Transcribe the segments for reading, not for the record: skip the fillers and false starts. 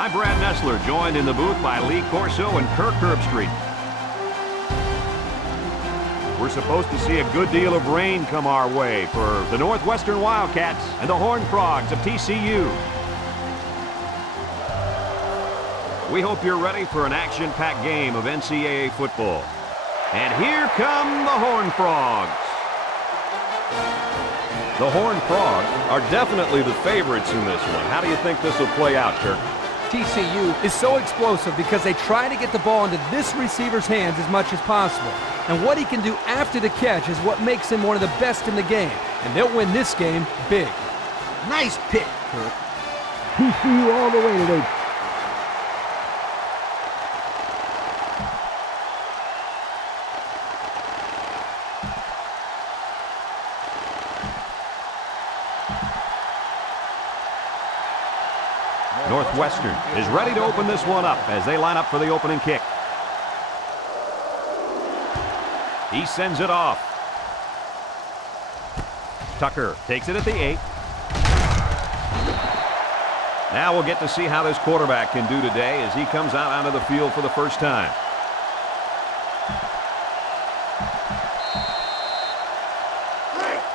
I'm Brad Nessler, joined in the booth by Lee Corso and Kirk Herbstreit. We're supposed to see a good deal of rain come our way for the Northwestern Wildcats and the Horned Frogs of TCU. We hope you're ready for an action-packed game of NCAA football. And here come the Horned Frogs. The Horned Frogs are definitely the favorites in this one. How do you think this will play out, Kirk? TCU is so explosive because they try to get the ball into this receiver's hands as much as possible. And what he can do after the catch is what makes him one of the best in the game. And they'll win this game big. Nice pick, Kirk. TCU all the way today. Northwestern is ready to open this one up as they line up for the opening kick. He sends it off. Tucker takes it at the 8. Now we'll get to see how this quarterback can do today as he comes out onto the field for the first time.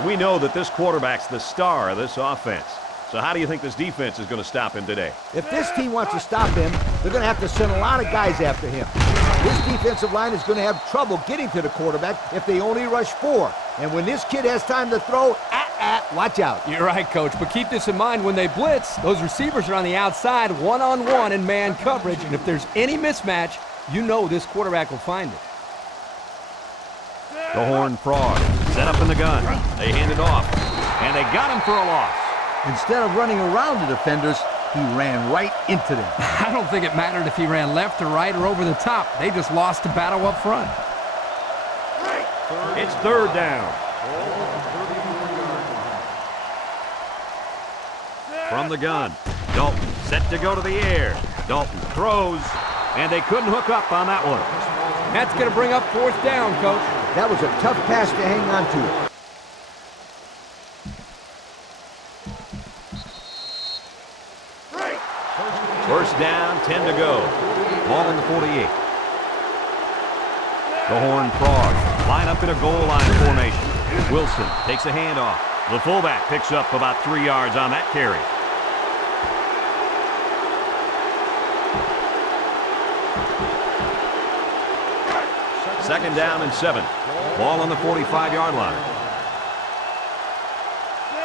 We know that this quarterback's the star of this offense. So how do you think this defense is going to stop him today? If this team wants to stop him, they're going to have to send a lot of guys after him. This defensive line is going to have trouble getting to the quarterback if they only rush 4. And when this kid has time to throw, watch out. You're right, Coach, but keep this in mind when they blitz. Those receivers are on the outside, one-on-one in man coverage, and if there's any mismatch, you know this quarterback will find it. The Horned Frogs set up in the gun. They hand it off, and they got him for a loss. Instead of running around the defenders, he ran right into them. I don't think it mattered if he ran left or right or over the top. They just lost the battle up front. It's third down. From the gun, Dalton set to go to the air. Dalton throws, and they couldn't hook up on that one. That's going to bring up fourth down, Coach. That was a tough pass to hang on to. First down, 10 to go. Ball in the 48. The Horned Frogs line up in a goal line formation. Wilson takes a handoff. The fullback picks up about 3 yards on that carry. Second down and 7. Ball on the 45-yard line.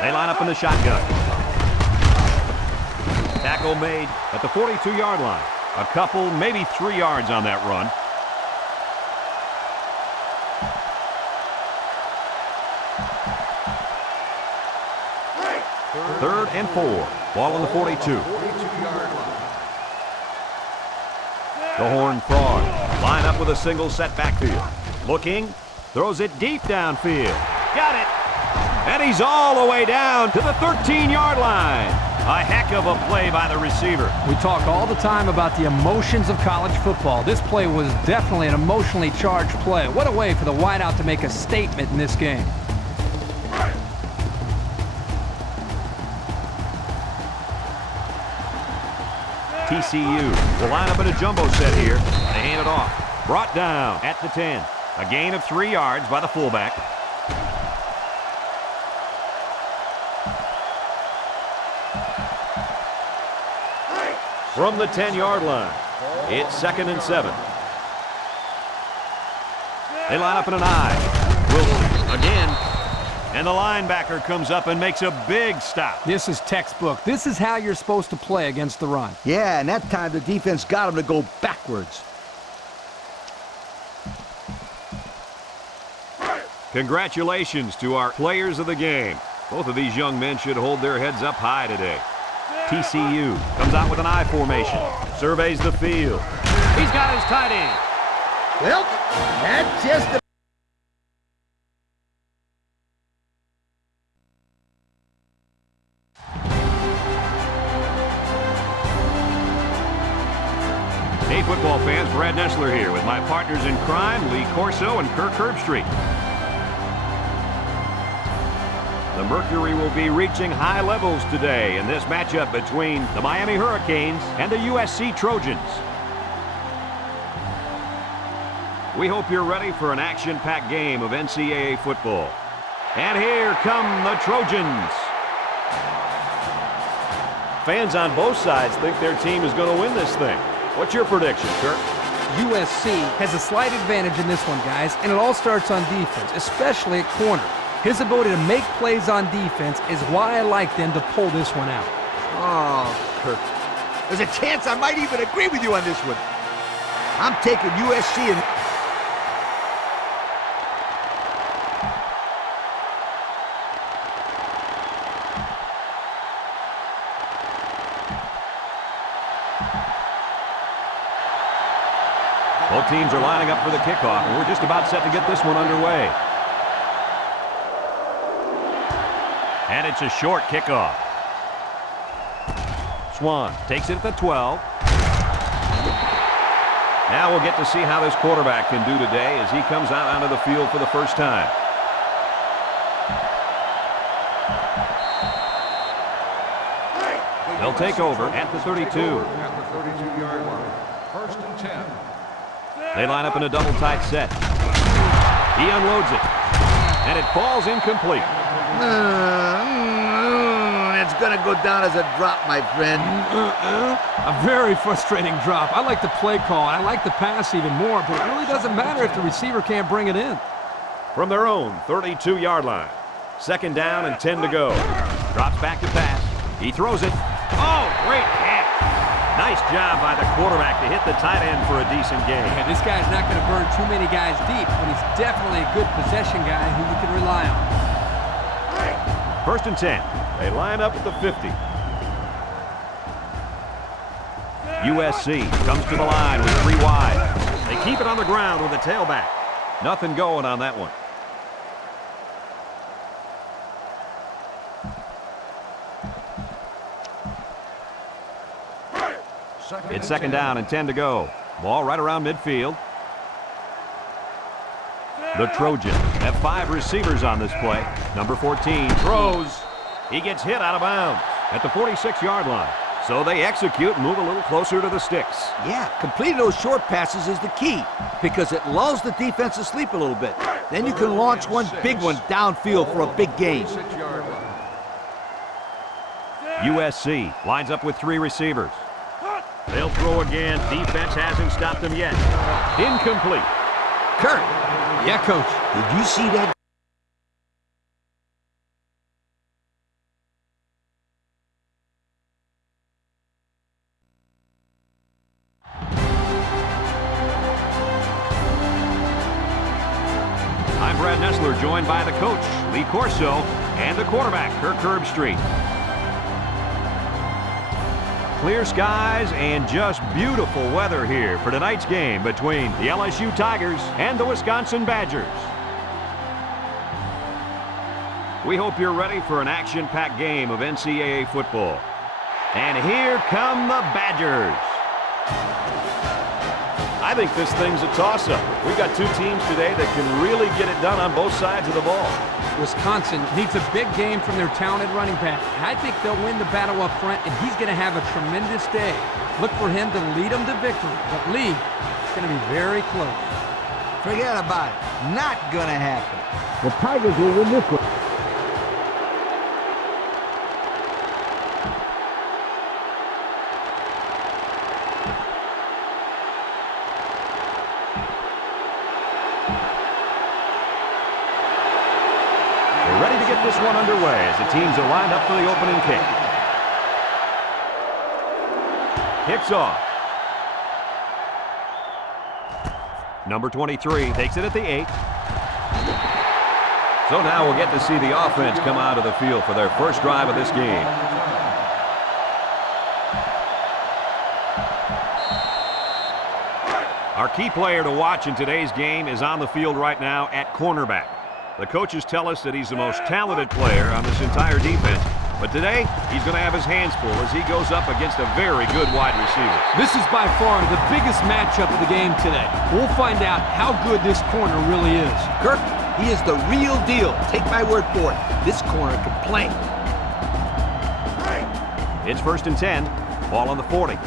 They line up in the shotgun. Tackle made at the 42-yard line. A couple, maybe 3 yards on that run. Third and 4. Ball on the 42. The Horned Frogs line up with a single set backfield. Looking, throws it deep downfield. Got it. And he's all the way down to the 13-yard line. A heck of a play by the receiver. We talk all the time about the emotions of college football. This play was definitely an emotionally charged play. What a way for the wideout to make a statement in this game. TCU will line up in a jumbo set here. They hand it off. Brought down at the 10. A gain of 3 yards by the fullback. From the 10-yard line, it's second and 7. They line up in an I. Wilson again. And the linebacker comes up and makes a big stop. This is textbook. This is how you're supposed to play against the run. Yeah, and that time the defense got him to go backwards. Congratulations to our players of the game. Both of these young men should hold their heads up high today. TCU comes out with an I formation, surveys the field. He's got his tight end. Well, that's just the... Hey, football fans, Brad Nessler here with my partners in crime, Lee Corso and Kirk Herbstreit. The mercury will be reaching high levels today in this matchup between the Miami Hurricanes and the USC Trojans. We hope you're ready for an action-packed game of NCAA football. And here come the Trojans. Fans on both sides think their team is going to win this thing. What's your prediction, Kirk? USC has a slight advantage in this one, guys, and it all starts on defense, especially at corner. His ability to make plays on defense is why I like them to pull this one out. Oh, Kirk. There's a chance I might even agree with you on this one. I'm taking USC and... Both teams are lining up for the kickoff, and we're just about set to get this one underway. And it's a short kickoff. Swan takes it at the 12. Now we'll get to see how this quarterback can do today as he comes out onto the field for the first time. They'll take over at the 32. At the 32-yard line. 1st and 10. They line up in a double-tight set. He unloads it, and it falls incomplete. It's going to go down as a drop, my friend. A very frustrating drop. I like the play call. I like the pass even more, but it really doesn't matter if the receiver can't bring it in. From their own 32-yard line. 2nd down and 10 to go. Drops back to pass. He throws it. Oh, great catch. Nice job by the quarterback to hit the tight end for a decent game. Yeah, this guy's not going to burn too many guys deep, but he's definitely a good possession guy who you can rely on. 1st and 10. They line up at the 50. USC comes to the line with 3 wide. They keep it on the ground with a tailback. Nothing going on that one. It's 2nd down and 10 to go. Ball right around midfield. The Trojans have 5 receivers on this play. Number 14 throws. He gets hit out of bounds at the 46-yard line. So they execute and move a little closer to the sticks. Yeah, completing those short passes is the key because it lulls the defense to sleep a little bit. Then you can launch one big one downfield for a big gain. USC lines up with 3 receivers. They'll throw again. Defense hasn't stopped them yet. Incomplete. Kirk. Yeah, Coach. Did you see that? I'm Brad Nessler, joined by the coach, Lee Corso, and the quarterback, Kirk Herbstreit. Clear skies and just beautiful weather here for tonight's game between the LSU Tigers and the Wisconsin Badgers. We hope you're ready for an action-packed game of NCAA football. And here come the Badgers. I think this thing's a toss-up. We've got 2 teams today that can really get it done on both sides of the ball. Wisconsin needs a big game from their talented running back. And I think they'll win the battle up front, and he's going to have a tremendous day. Look for him to lead them to victory. But Lee, it's going to be very close. Forget about it. Not going to happen. The Tigers will win this one. This one underway as the teams are lined up for the opening kick. Kicks off. Number 23 takes it at the 8. So now we'll get to see the offense come out of the field for their first drive of this game. Our key player to watch in today's game is on the field right now at cornerback. The coaches tell us that he's the most talented player on this entire defense. But today, he's going to have his hands full as he goes up against a very good wide receiver. This is by far the biggest matchup of the game today. We'll find out how good this corner really is. Kirk, He is the real deal. Take my word for it. This corner can play. It's 1st and 10. Ball on the 40.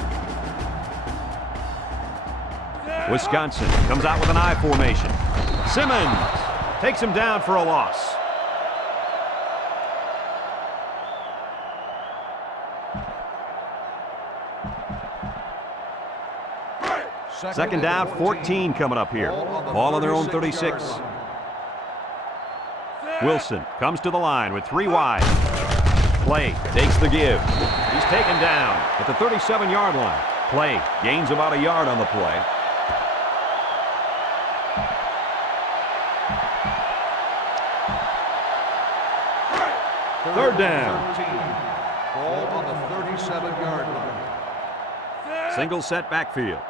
Wisconsin comes out with an I formation. Simmons takes him down for a loss. Second down, 14 coming up here. Ball on their own 36. Wilson comes to the line with 3 wide. Play takes the give. He's taken down at the 37-yard line. Play gains about a yard on the play. Third down. Ball on the 37-yard line. Single set backfield.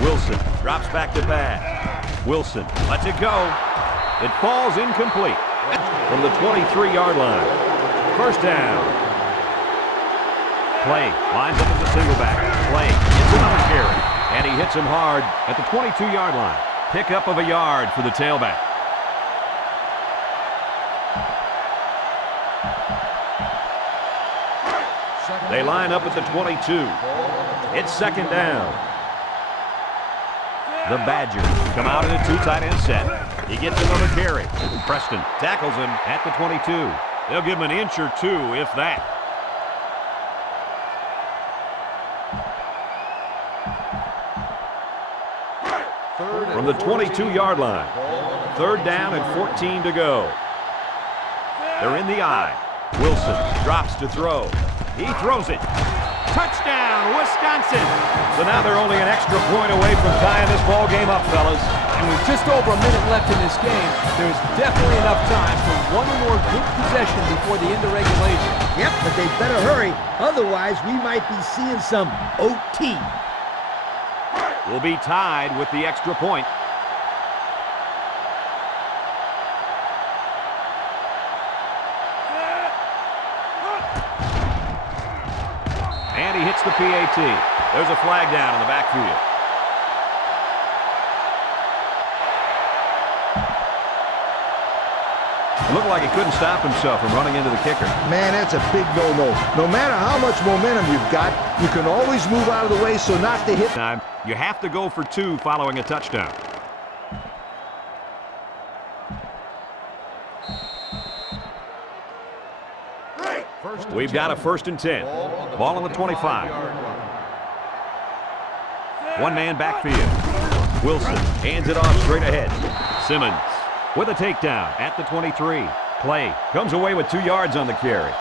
Wilson drops back to pass. Wilson lets it go. It falls incomplete from the 23-yard line. First down. Play lines up as a single back. Play gets another carry. And he hits him hard at the 22-yard line. Pickup of a yard for the tailback. They line up at the 22. It's second down. The Badgers come out in a 2 tight end set. He gets another carry. Preston tackles him at the 22. They'll give him an inch or 2, if that. From the 22-yard line. Third down and 14 to go. They're in the I. Wilson drops to throw. He throws it. Touchdown, Wisconsin! So now they're only an extra point away from tying this ball game up, fellas. And with just over a minute left in this game, there's definitely enough time for one more good possession before the end of regulation. Yep, but they better hurry. Otherwise, we might be seeing some OT. Will be tied with the extra point. And he hits the PAT. There's a flag down in the backfield. It looked like he couldn't stop himself from running into the kicker. Man, that's a big no-no. No matter how much momentum you've got, you can always move out of the way so not to hit. Time, you have to go for 2 following a touchdown. We've got a 1st and 10. Ball on the 25. One-man backfield. Wilson hands it off straight ahead. Simmons with a takedown at the 23. Play comes away with 2 yards on the carry.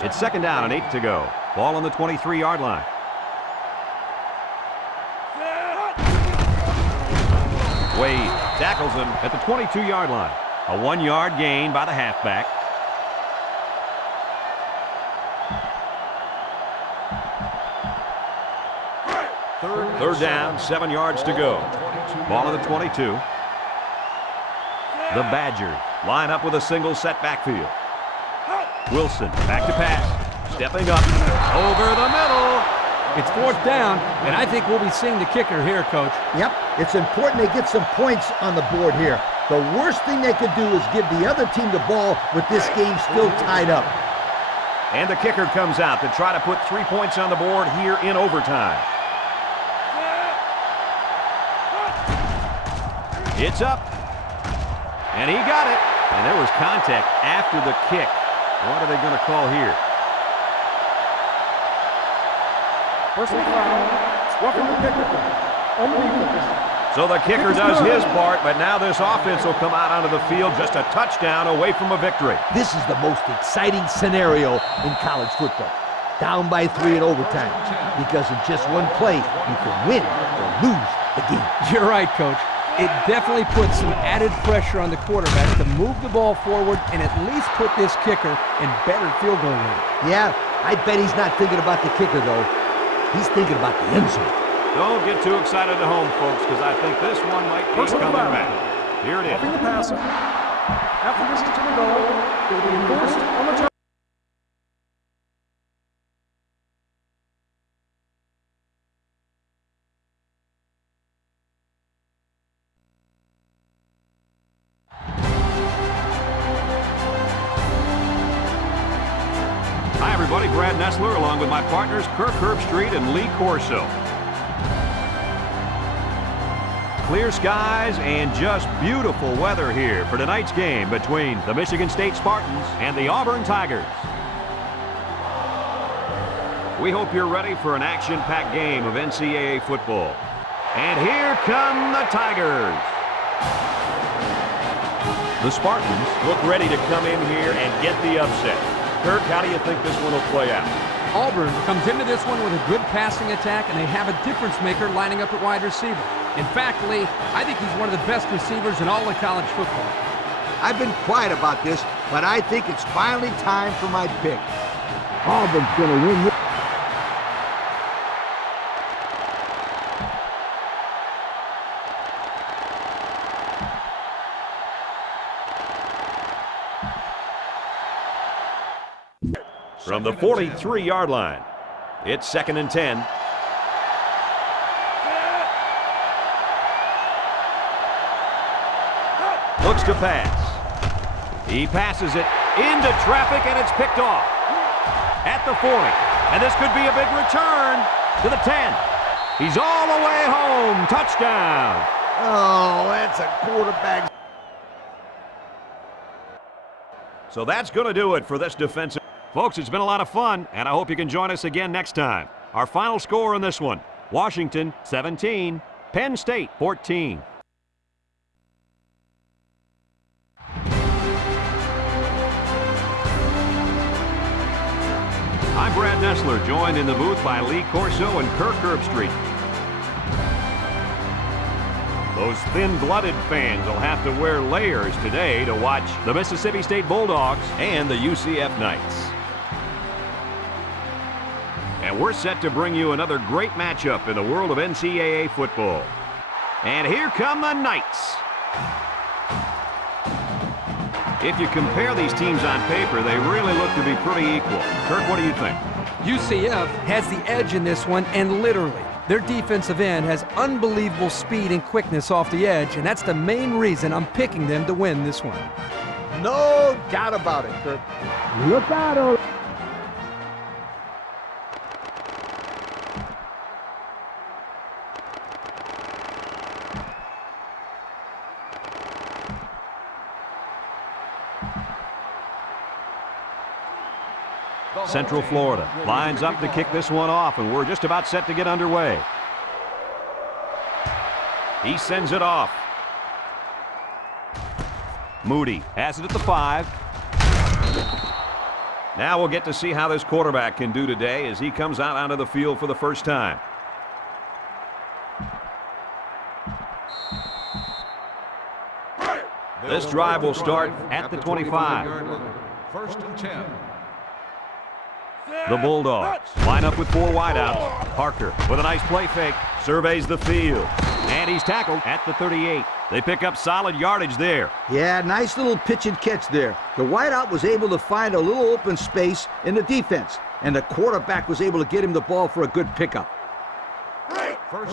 It's second down and 8 to go. Ball on the 23-yard line. Wade tackles him at the 22-yard line. A 1-yard gain by the halfback. Third down, 7 yards to go. Ball on the 22. The Badgers line up with a single set backfield. Wilson back to pass. Stepping up over the middle. It's 4th down, and I think we'll be seeing the kicker here, Coach. Yep, it's important they get some points on the board here. The worst thing they could do is give the other team the ball with this game still tied up. And the kicker comes out to try to put 3 points on the board here in overtime. It's up. And he got it. And there was contact after the kick. What are they going to call here? Personal foul, roughing the kicker. On defense. So the kicker does his part, but now this offense will come out onto the field just a touchdown away from a victory. This is the most exciting scenario in college football. Down by 3 in overtime. Because in just one play, you can win or lose the game. You're right, Coach. It definitely puts some added pressure on the quarterback to move the ball forward and at least put this kicker in better field goal range. Yeah, I bet he's not thinking about the kicker, though. He's thinking about the end zone. Don't get too excited at home, folks, because I think this one might be coming back. Here it is. Roughing the passer. Half the distance to the goal. It will be enforced on the turn. Brad Nessler along with my partners Kirk Herbstreit and Lee Corso. Clear skies and just beautiful weather here for tonight's game between the Michigan State Spartans and the Auburn Tigers. We hope you're ready for an action-packed game of NCAA football. And here come the Tigers. The Spartans look ready to come in here and get the upset. Kirk, how do you think this one will play out? Auburn comes into this one with a good passing attack, and they have a difference maker lining up at wide receiver. In fact, Lee, I think he's one of the best receivers in all of college football. I've been quiet about this, but I think it's finally time for my pick. Auburn's going to win this. From the 43-yard line, it's 2nd and 10. Looks to pass. He passes it into traffic, and it's picked off at the 40. And this could be a big return to the 10. He's all the way home. Touchdown. Oh, that's a quarterback. So that's going to do it for this defensive. Folks, it's been a lot of fun, and I hope you can join us again next time. Our final score in this one, Washington 17, Penn State 14. I'm Brad Nessler, joined in the booth by Lee Corso and Kirk Herbstreit. Those thin-blooded fans will have to wear layers today to watch the Mississippi State Bulldogs and the UCF Knights. And we're set to bring you another great matchup in the world of NCAA football. And here come the Knights. If you compare these teams on paper, they really look to be pretty equal. Kirk, what do you think? UCF has the edge in this one, and literally, their defensive end has unbelievable speed and quickness off the edge, and that's the main reason I'm picking them to win this one. No doubt about it, Kirk. Look out. Central Florida lines up to kick this one off, and we're just about set to get underway. He sends it off. Moody has it at the 5. Now we'll get to see how this quarterback can do today as he comes out onto the field for the first time. This drive will start at the 25. 1st and 10. The Bulldogs line up with 4 wideouts. Parker with a nice play fake, surveys the field, and he's tackled at the 38. They pick up solid yardage there. Yeah, nice little pitch and catch there. The wideout was able to find a little open space in the defense, and the quarterback was able to get him the ball for a good pickup.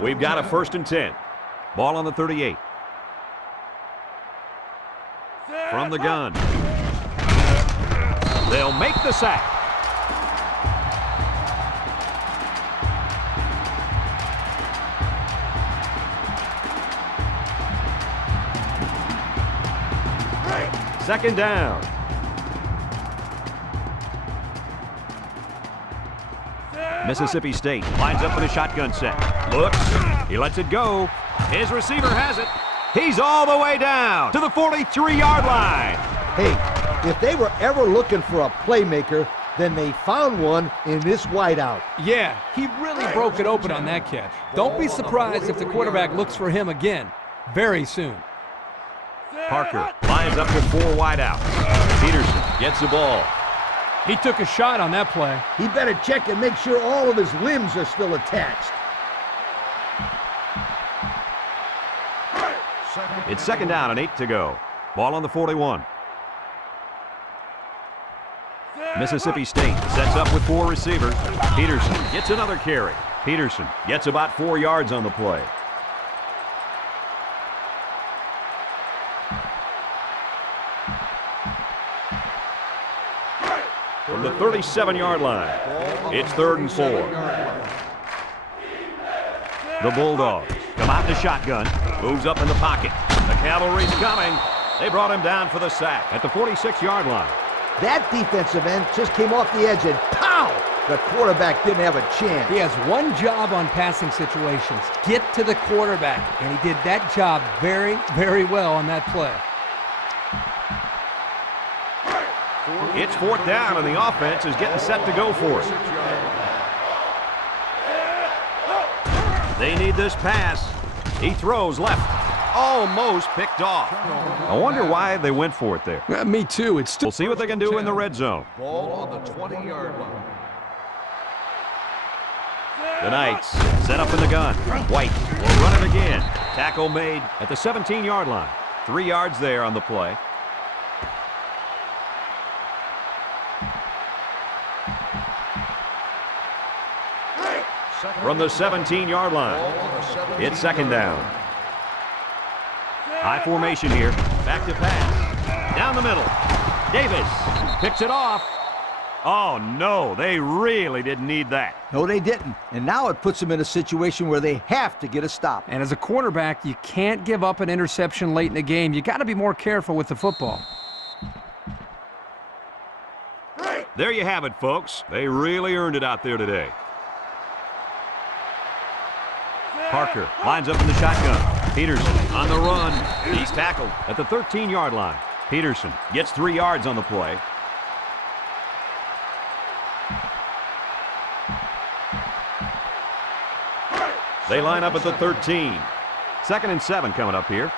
We've got a 1st and 10. Ball on the 38. From the gun. They'll make the sack. Second down. Mississippi State lines up in a shotgun set. Looks. He lets it go. His receiver has it. He's all the way down to the 43-yard line. Hey, if they were ever looking for a playmaker, then they found one in this wideout. Yeah, he really broke it open on that catch. Don't be surprised if the quarterback looks for him again very soon. Parker lines up with 4 wideouts. Peterson gets the ball. He took a shot on that play. He better check and make sure all of his limbs are still attached. It's 2nd down and 8 to go. Ball on the 41. Mississippi State sets up with 4 receivers. Peterson gets another carry. Peterson gets about 4 yards on the play. From the the 37-yard line. It's 3rd and 4. The Bulldogs come out in the shotgun. Moves up in the pocket. The cavalry's coming. They brought him down for the sack at the 46-yard line. That defensive end just came off the edge and pow! The quarterback didn't have a chance. He has one job on passing situations. Get to the quarterback. And he did that job very, very well on that play. It's 4th down, and the offense is getting set to go for it. They need this pass. He throws left. Almost picked off. I wonder why they went for it there. Me too. We'll see what they can do in the red zone. Ball on the 20-yard line. The Knights set up in the gun. White will run it again. Tackle made at the 17-yard line. 3 yards there on the play. From the 17-yard line, it's 2nd down. High formation here. Back to pass. Down the middle. Davis picks it off. Oh, no, they really didn't need that. No, they didn't. And now it puts them in a situation where they have to get a stop. And as a quarterback, you can't give up an interception late in the game. You got to be more careful with the football. There you have it, folks. They really earned it out there today. Parker lines up in the shotgun. Peterson on the run. He's tackled at the 13-yard line. Peterson gets 3 yards on the play. They line up at the 13. 2nd and 7 coming up here.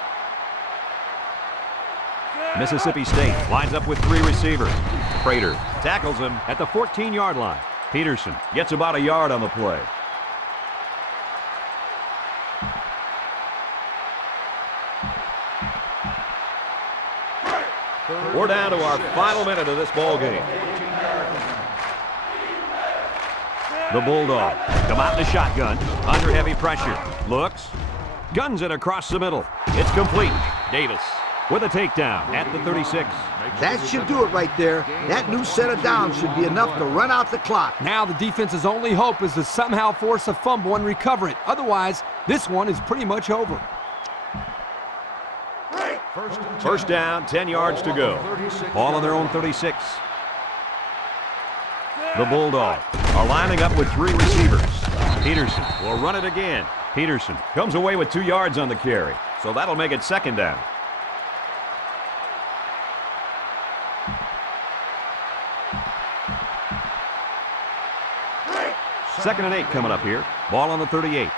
Mississippi State lines up with 3 receivers. Prater tackles him at the 14-yard line. Peterson gets about a yard on the play. We're down to our final minute of this ball game. The Bulldogs come out in the shotgun, under heavy pressure. Looks, guns it across the middle. It's complete. Davis with a takedown at the 36. That should do it right there. That new set of downs should be enough to run out the clock. Now the defense's only hope is to somehow force a fumble and recover it. Otherwise, this one is pretty much over. First down, 10 yards to go. Ball on their own 36. The Bulldogs are lining up with 3 receivers. Peterson will run it again. Peterson comes away with 2 yards on the carry, so that'll make it 2nd down. Second and 8 coming up here. Ball on the 38.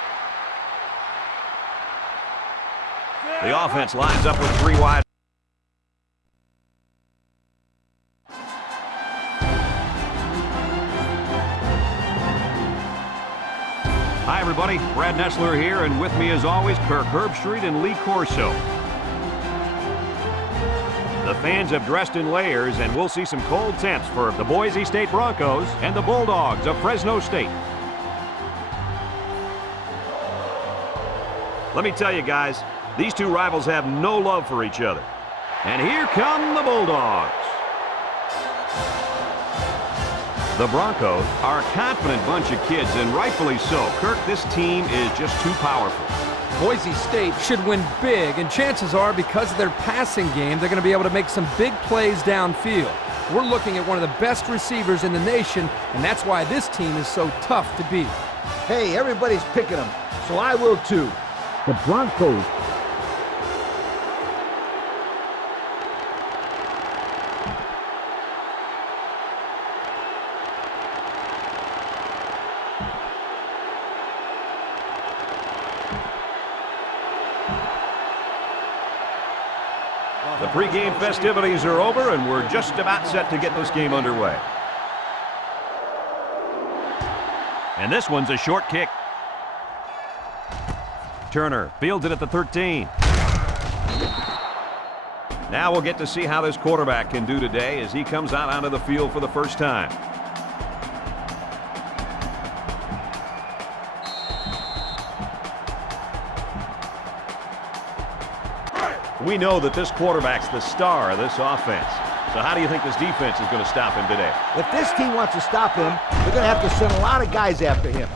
The offense lines up with 3 wide. Hi, everybody. Brad Nessler here, and with me, as always, Kirk Herbstreit and Lee Corso. The fans have dressed in layers, and we'll see some cold temps for the Boise State Broncos and the Bulldogs of Fresno State. Let me tell you, guys, these two rivals have no love for each other. And here come the Bulldogs. The Broncos are a confident bunch of kids, and rightfully so. Kirk, this team is just too powerful. Boise State should win big, and chances are, because of their passing game, they're going to be able to make some big plays downfield. We're looking at one of the best receivers in the nation, and that's why this team is so tough to beat. Hey, everybody's picking them, so I will too. The Broncos. The pregame festivities are over, and we're just about set to get this game underway. And this one's a short kick. Turner fields it at the 13. Now we'll get to see how this quarterback can do today as he comes out onto the field for the first time. We know that this quarterback's the star of this offense. So how do you think this defense is going to stop him today? If this team wants to stop him, they're going to have to send a lot of guys after him.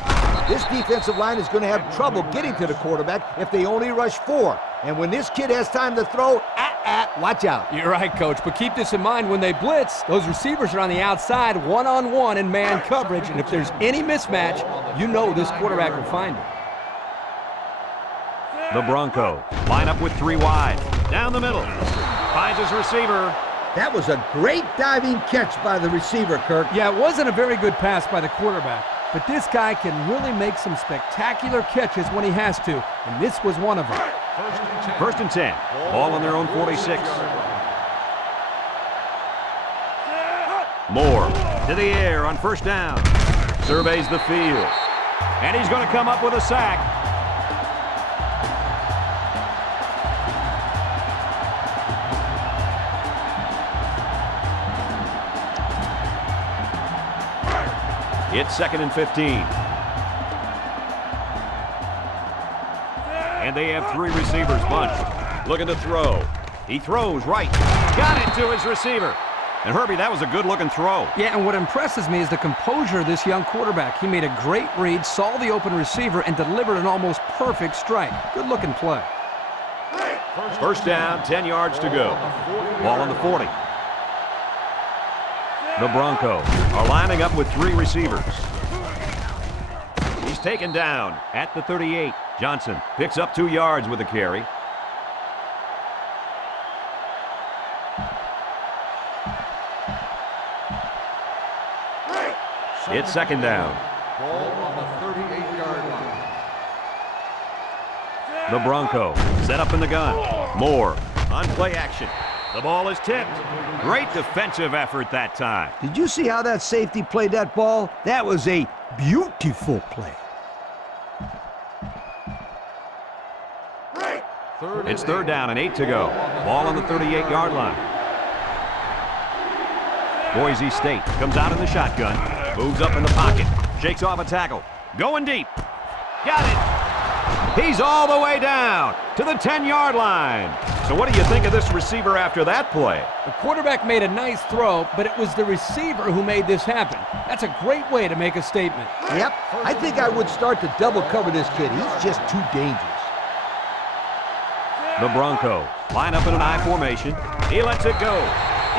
This defensive line is going to have trouble getting to the quarterback if they only rush 4. And when this kid has time to throw, watch out. You're right, Coach, but keep this in mind when they blitz. Those receivers are on the outside, one-on-one in man coverage, and if there's any mismatch, you know this quarterback will find it. The Broncos line up with 3 wide. Down the middle. Finds his receiver. That was a great diving catch by the receiver, Kirk. Yeah, it wasn't a very good pass by the quarterback, but this guy can really make some spectacular catches when he has to, and this was one of them. First and 10. Ball on their own 46. Moore to the air on first down. Surveys the field. And he's going to come up with a sack. It's 2nd and 15. And they have 3 receivers bunched. Looking to throw. He throws right. Got it to his receiver. And Herbie, that was a good-looking throw. Yeah, and what impresses me is the composure of this young quarterback. He made a great read, saw the open receiver, and delivered an almost perfect strike. Good-looking play. First down, 10 yards to go. Ball on the 40. The Broncos are lining up with 3 receivers. He's taken down at the 38. Johnson picks up 2 yards with the carry. It's 2nd down. Ball on the 38-yard line. The Broncos set up in the gun. Moore on play action. The ball is tipped. Great defensive effort that time. Did you see how that safety played that ball? That was a beautiful play. It's 3rd down and 8 to go. Ball on the 38-yard line. Boise State comes out in the shotgun. Moves up in the pocket. Shakes off a tackle. Going deep. Got it. He's all the way down to the 10-yard line. So what do you think of this receiver after that play? The quarterback made a nice throw, but it was the receiver who made this happen. That's a great way to make a statement. Yep, I think I would start to double cover this kid. He's just too dangerous. The Broncos line up in an I formation. He lets it go.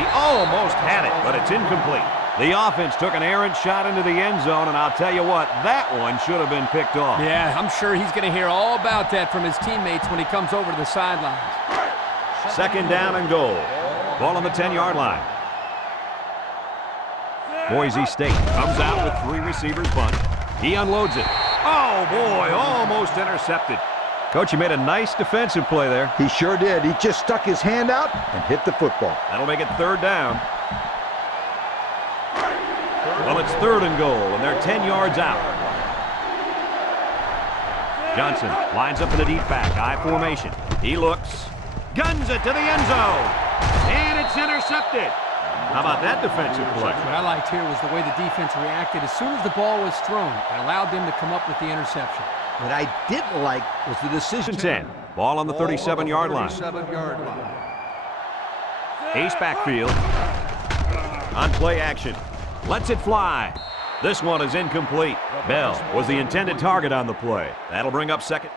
He almost had it, but it's incomplete. The offense took an errant shot into the end zone, and I'll tell you what, that one should have been picked off. Yeah, I'm sure he's going to hear all about that from his teammates when he comes over to the sidelines. 2nd down and goal. Ball on the 10-yard line. Boise State comes out with 3 receivers bunched. He unloads it. Oh, boy, almost intercepted. Coach, he made a nice defensive play there. He sure did. He just stuck his hand out and hit the football. That'll make it 3rd down. Well, it's 3rd and goal, and they're 10 yards out. Johnson lines up in the deep back, I formation. He looks, guns it to the end zone, and it's intercepted. How about that defensive play? What I liked here was the way the defense reacted. As soon as the ball was thrown, it allowed them to come up with the interception. What I didn't like was the decision. 10. Ball on the 37-yard line. 37-yard line. Ace backfield. On play action. Lets it fly. This one is incomplete. Bell was the intended target on the play. That'll bring up 2nd.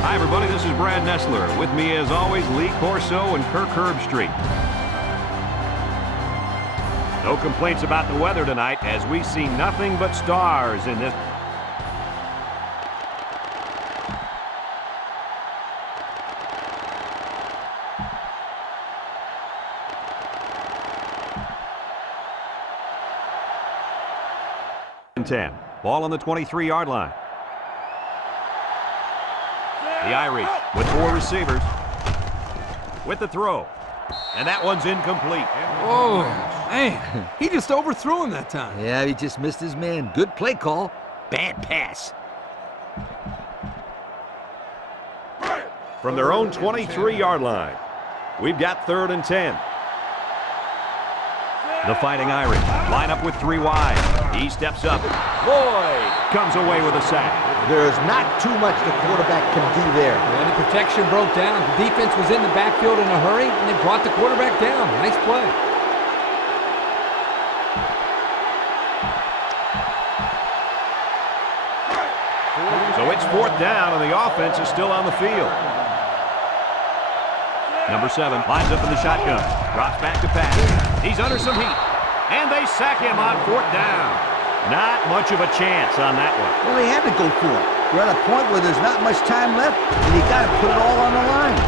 Hi, everybody. This is Brad Nessler. With me, as always, Lee Corso and Kirk Herbstreit. No complaints about the weather tonight, as we see nothing but stars in this. And 10. Ball on the 23-yard line. The Irish with 4 receivers. With the throw. And that one's incomplete. Oh, man. He just overthrew him that time. Yeah, he just missed his man. Good play call. Bad pass. From their own 23-yard line, we've got 3rd and 10. The Fighting Irish Line up with 3 wide. He steps up. Lloyd comes away with a sack. There's not too much the quarterback can do there. And the protection broke down. The defense was in the backfield in a hurry, and they brought the quarterback down. Nice play. So it's 4th down, and the offense is still on the field. Number 7 lines up in the shotgun. Drops back to pass. He's under some heat. And they sack him on 4th down. Not much of a chance on that one. Well, they had to go for it. We're at a point where there's not much time left, and you got to put it all on the line.